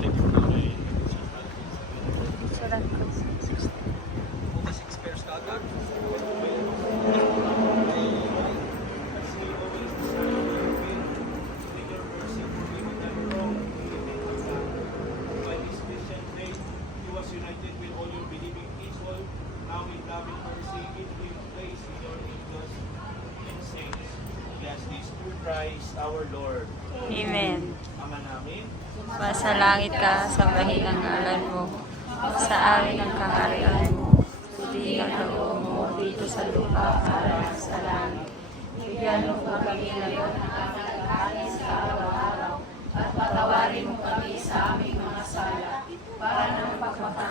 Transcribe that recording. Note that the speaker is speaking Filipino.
Surat ko. 46 pairs kagad. United with all your believing people, now in love and mercy, in with place with your angels and saints. Bless these through Christ our Lord. Amen. Ama namin, Masalangit ka, sambahin ang ngalan mo. Sa amin ang kaharian mo. Sundin ang loob mo dito sa lupa para sa langit. Bigyan mo kami ngayon ang kakakanin sa araw-araw at patawarin mo kami sa aming mga sala para nang pagmamahal